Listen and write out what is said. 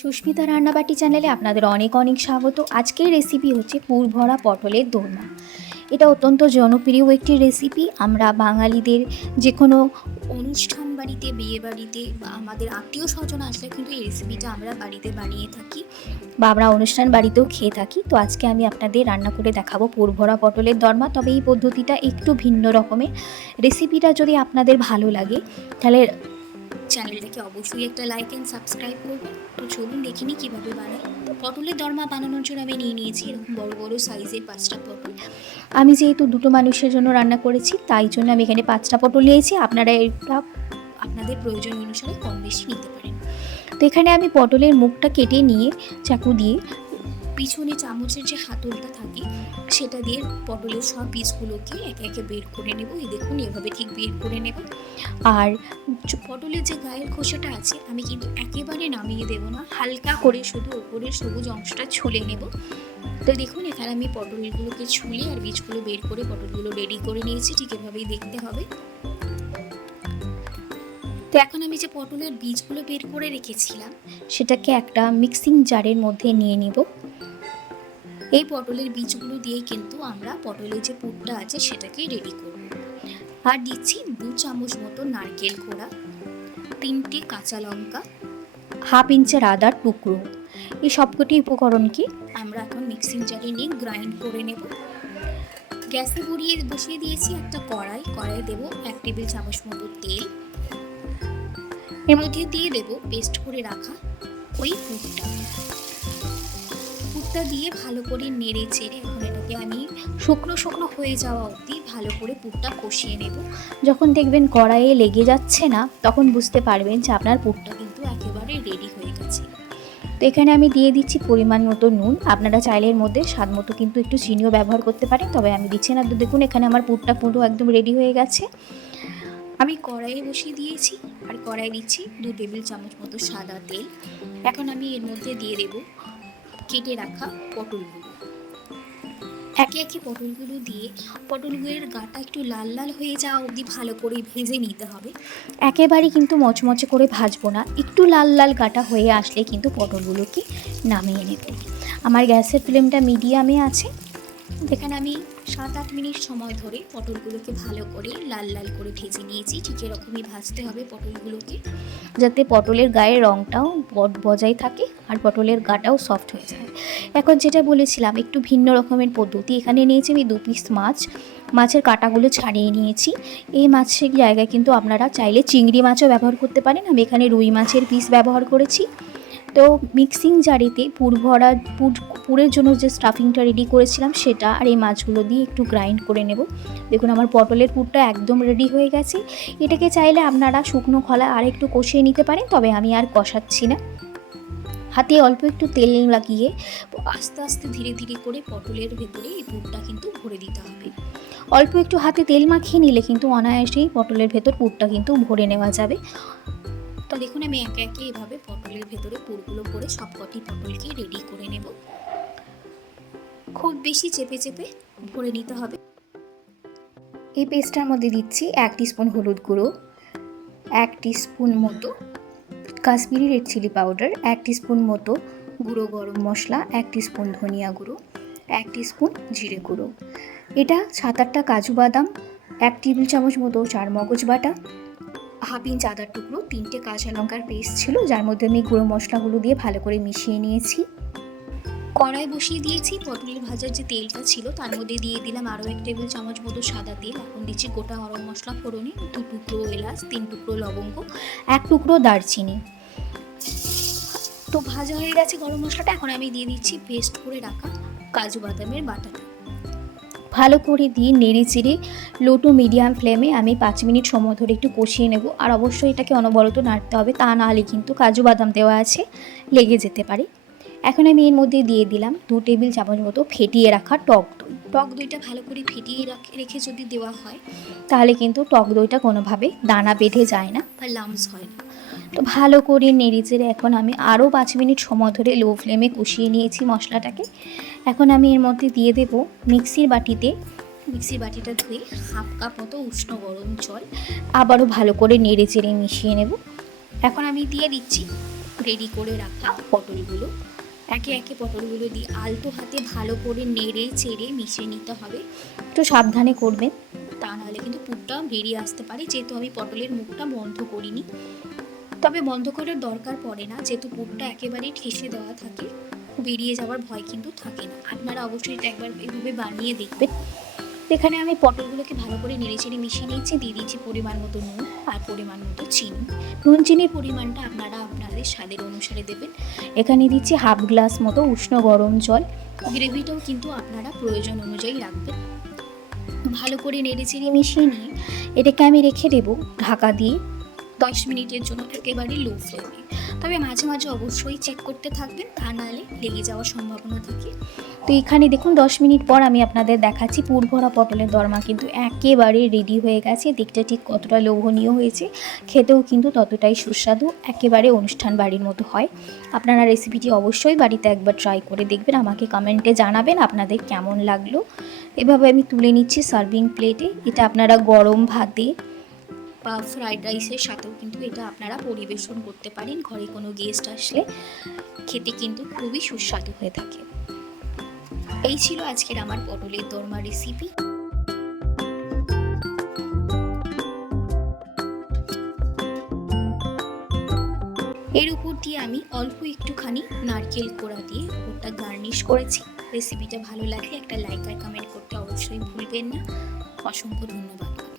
সুস্মিতা রান্নাবাটি চ্যানেলে আপনাদের অনেক অনেক স্বাগত। আজকের রেসিপি হচ্ছে পুর ভরা পটলের দোরমা। এটা অত্যন্ত জনপ্রিয় একটি রেসিপি। আমরা বাঙালিদের যে কোনো অনুষ্ঠান বাড়িতে, বিয়ে বাড়িতে বা আমাদের আত্মীয় স্বজন আসলে কিন্তু এই রেসিপিটা আমরা বাড়িতে বানিয়ে থাকি বা আমরা অনুষ্ঠান বাড়িতেও খেয়ে থাকি। তো আজকে আমি আপনাদের রান্না করে দেখাবো পুর ভরা পটলের দোরমা, তবে এই পদ্ধতিটা একটু ভিন্ন রকমের। রেসিপিটা যদি আপনাদের ভালো লাগে তাহলে চ্যানেলটাকে অবশ্যই একটা লাইক অ্যান্ড সাবস্ক্রাইব করবেন। তো চলুন দেখে নিই কীভাবে বানাই। পটলের দোরমা বানানোর জন্য আমি নিয়েছি এরকম বড় বড় সাইজের 5টা পটল। আমি যেহেতু দুটো মানুষের জন্য রান্না করেছি তাই জন্য আমি এখানে 5টা পটল নিয়েছি। আপনারা এটা আপনাদের প্রয়োজন অনুসারে কম বেশি নিতে পারেন। তো এখানে আমি পটলের মুখটা কেটে নিয়ে চাকু দিয়ে পিছনে চামচের যে হাতলটা থাকে সেটা দিয়ে পটলের সব পিসগুলোকে একে একে বের করে নেব। এই দেখুন, এভাবে ঠিক বের করে নেব। আর পটলের যে গায়ের খোসাটা আছে আমি কিন্তু একেবারে নামিয়ে দেব না, হালকা করে শুধু ওপরের সবুজ অংশটা ছুলে নেব। তো দেখুন, এখানে আমি পটলগুলোকে ছুলে আর বীজগুলো বের করে পটলগুলো রেডি করে নিয়েছি। ঠিক এভাবেই দেখতে হবে। তো এখন আমি যে পটলের বীজগুলো বের করে রেখেছিলাম সেটাকে একটা মিক্সিং জারের মধ্যে নিয়ে নিব। এই পটলের বীজগুলো দিয়ে কিন্তু আমরা পটলের যে পুরটা আছে সেটাকে রেডি করব। আর দিচ্ছি 2 চামচ মতো নারকেল কোড়া, 3টে কাঁচা লঙ্কা, হাফ ইঞ্চের আদার টুকরো। এই সবকটি উপকরণকে আমরা এখন মিক্সিং জারে নিয়ে গ্রাইন্ড করে নেব। গ্যাসে বসিয়ে দিয়েছি একটা কড়াই দেব 1 টেবিল চামচ মতো তেল। এর মধ্যে দিয়ে দেব পেস্ট করে রাখা ওই পুরটা দিয়ে ভালো করে নেড়ে চেড়ে এখন এটাকে আমি শুকনো হয়ে যাওয়া অবধি ভালো করে পুরটা কষিয়ে নেব। যখন দেখবেন কড়াইয়ে লেগে যাচ্ছে না তখন বুঝতে পারবেন যে আপনার পুরটা কিন্তু একেবারে রেডি হয়ে গেছে। তো এখানে আমি দিয়ে দিচ্ছি পরিমাণ মতো নুন। আপনারা চাইলে এর মধ্যে স্বাদ মতো কিন্তু একটু চিনিও ব্যবহার করতে পারেন, তবে আমি দিচ্ছি না। তো দেখুন, এখানে আমার পুরটা পুরো একদম রেডি হয়ে গেছে। আমি কড়াইয়ে বসিয়ে দিয়েছি আর কড়াই দিচ্ছি 2 টেবিল চামচ মতো সাদা তেল। এখন আমি এর মধ্যে দিয়ে দেব কেটে রাখা পটলগুলো। একে একে পটলগুলো দিয়ে পটলগুলোর গাটা একটু লাল লাল হয়ে যাওয়া অবধি ভালো করে ভেজে নিতে হবে। একেবারে কিন্তু মচমচে করে ভাজবো না, একটু লাল লাল গাটা হয়ে আসলে কিন্তু পটলগুলোকে নামিয়ে নেব। আমার গ্যাসের ফ্লেমটা মিডিয়ামে আছে। এখানে আমি 7-8 মিনিট সময় ধরে পটলগুলোকে ভালো করে লাল লাল করে ভেজে নিয়েছি। ঠিক এরকমই ভাজতে হবে পটলগুলোকে, যাতে পটলের গায়ের রঙটাও বজায় থাকে আর পটলের গাটাও সফট হয়ে যায়। এখন যেটা বলেছিলাম একটু ভিন্ন রকমের পদ্ধতি। এখানে নিয়েছি আমি 2 পিস মাছের কাঁটাগুলো ছাড়িয়ে নিয়েছি। এই মাছের জায়গায় কিন্তু আপনারা চাইলে চিংড়ি মাছও ব্যবহার করতে পারেন। আমি এখানে রুই মাছের পিস ব্যবহার করেছি। তো মিক্সিং জারেতে পুরের জন্য যে স্টাফিংটা রেডি করেছিলাম সেটা আর এই মাছগুলো দিয়ে একটু গ্রাইন্ড করে নেব। দেখুন, আমার পটলের পুরটা একদম রেডি হয়ে গেছে। এটাকে চাইলে আপনারা শুকনো খোলা আর একটু কষিয়ে নিতে পারেন, তবে আমি আর কষাচ্ছি না। হাতে অল্প একটু তেল লাগিয়ে আস্তে আস্তে ধীরে ধীরে করে পটলের ভেতরে এই পুরটা কিন্তু ভরে দিতে হবে। অল্প একটু হাতে তেল মাখিয়ে নিলে কিন্তু অনায়াসেই পটলের ভেতর পুরটা কিন্তু ভরে নেওয়া যাবে। তো দেখুন, আমি একে একে এভাবে পটলের ভেতরে পুরগুলো করে সবকটি পটলকে রেডি করে নেব। খুব বেশি চেপে ভরে নিতে হবে। এই পেস্টটার মধ্যে দিচ্ছি 1 টিস্পুন হলুদ গুঁড়ো, 1 টিস্পুন মতো Kashmiri red chilli powder, 1 teaspoon মতো গুঁড়ো গরম মশলা, 1 টিস্পুন ধনিয়া গুঁড়ো, 1 টিস্পুন জিরে গুঁড়ো। এটা 7-8টা কাজু বাদাম, 1 টেবিল চামচ মতো চারমগজ বাটা, হাফ ইঞ্চ আদার টুকরো, 3টে কাঁচা লঙ্কার পেস্ট ছিল যার মধ্যে আমি গুঁড়ো মশলাগুলো দিয়ে ভালো করে মিশিয়ে নিয়েছি। কড়াই বসিয়ে দিয়েছি। পটলের ভাজার যে তেলটা ছিল তার মধ্যে দিয়ে দিলাম আরও 1 টেবিল চামচ মতো সাদা তেল। এখন দিচ্ছি গোটা গরম মশলা ফোড়নে, 2 টুকরো এলাচ, 3 টুকরো লবঙ্গ, 1 টুকরো দারচিনি। তো ভাজা হয়ে গেছে গরম মশলাটা। এখন আমি দিয়ে দিচ্ছি পেস্ট করে রাখা কাজু বাদামের বাটাটা। ভালো করে দিয়ে নেড়ে চেড়ে লো টু মিডিয়াম ফ্লেমে আমি 5 মিনিট সময় ধরে একটু কষিয়ে নেব। আর অবশ্যই এটাকে অনবরত নাড়তে হবে, তা নাহলে কিন্তু কাজু বাদাম দেওয়া আছে, লেগে যেতে পারে। এখন আমি এর মধ্যে দিয়ে দিলাম 2 টেবিল চামচ মতো ফেটিয়ে রাখা টক দইটা ভালো করে ফেটিয়ে রেখে যদি দেওয়া হয় তাহলে কিন্তু টক দইটা কোনোভাবে দানা বেঁধে যায় না বা লামস হয় না। তো ভালো করে নেড়ে চেড়ে এখন আমি আরও 5 মিনিট সময় ধরে লো ফ্লেমে কষিয়ে নিয়েছি মশলাটাকে। এখন আমি এর মধ্যে দিয়ে দেব মিক্সির বাটিটা ধুয়ে 1/2 কাপ মতো উষ্ণ গরম জল। আবারও ভালো করে নেড়ে চেড়ে মিশিয়ে নেব। এখন আমি দিয়ে দিচ্ছি রেডি করে রাখা পটলগুলো একে একে পটলগুলো দিয়ে আলতো হাতে ভালো করে নেড়ে চেড়ে মিশিয়ে নিতে হবে। একটু সাবধানে করবেন, তা নাহলে কিন্তু পুরটা বেরিয়ে আসতে পারে, যেহেতু আমি পটলের মুখটা বন্ধ করিনি। তবে বন্ধ করার দরকার পড়ে না, যেহেতু পুরটা একেবারেই ঠেসে দেওয়া থাকে, বেরিয়ে যাওয়ার ভয় কিন্তু থাকে না। আপনারা অবশ্যই এটা একবার এভাবে বানিয়ে দেখবেন। এখানে আমি পটলগুলোকে ভালো করে নেড়েচেড়ে মিশিয়ে নিয়েছি, দিয়ে দিয়েছি পরিমাণ মতো নুন আর পরিমাণ মতো চিনি। নুন চিনির পরিমাণটা আপনারা আপনাদের স্বাদের অনুসারে দেবেন। এখানে দিচ্ছি হাফ গ্লাস মতো উষ্ণ গরম জল। গ্রেভিটাও কিন্তু আপনারা প্রয়োজন অনুযায়ী রাখবেন। ভালো করে নেড়েচেড়ে মিশিয়ে নিয়ে এটাকে আমি রেখে দেবো ঢাকা দিয়ে 10 মিনিটের জন্য, একেবারে লো ফ্লেমে। তবে মাঝে মাঝে অবশ্যই চেক করতে থাকবেন, তা নাহলে লেগে যাওয়ার সম্ভাবনা থাকে। তো এখানে দেখুন 10 মিনিট পর আমি আপনাদের দেখাচ্ছি পুর ভরা পটলের দরমা কিন্তু একেবারে রেডি হয়ে গেছে। দেখতে ঠিক কতটা লোভনীয় হয়েছে, খেতেও কিন্তু ততটাই সুস্বাদু, একেবারে অনুষ্ঠান বাড়ির মতো হয়। আপনারা রেসিপিটি অবশ্যই বাড়িতে একবার ট্রাই করে দেখবেন, আমাকে কমেন্টে জানাবেন আপনাদের কেমন লাগলো। এভাবে আমি তুলে নিচ্ছি সার্ভিং প্লেটে। এটা আপনারা গরম ভাতে বা ফ্রাইড রাইসের সাথেও কিন্তু এটা আপনারা পরিবেশন করতে পারেন। ঘরে কোনো গেস্ট আসলে খেতে কিন্তু খুবই সুস্বাদু হয়ে থাকে। এই ছিল আজকের আমার পটলের দোরমা রেসিপি। এর উপর দিয়ে আমি অল্প একটুখানি নারকেল কোড়া দিয়ে ওটা গার্নিশ করেছি। রেসিপিটা ভালো লাগলে একটা লাইক আর কমেন্ট করতে অবশ্যই ভুলবেন না। অসংখ্য ধন্যবাদ।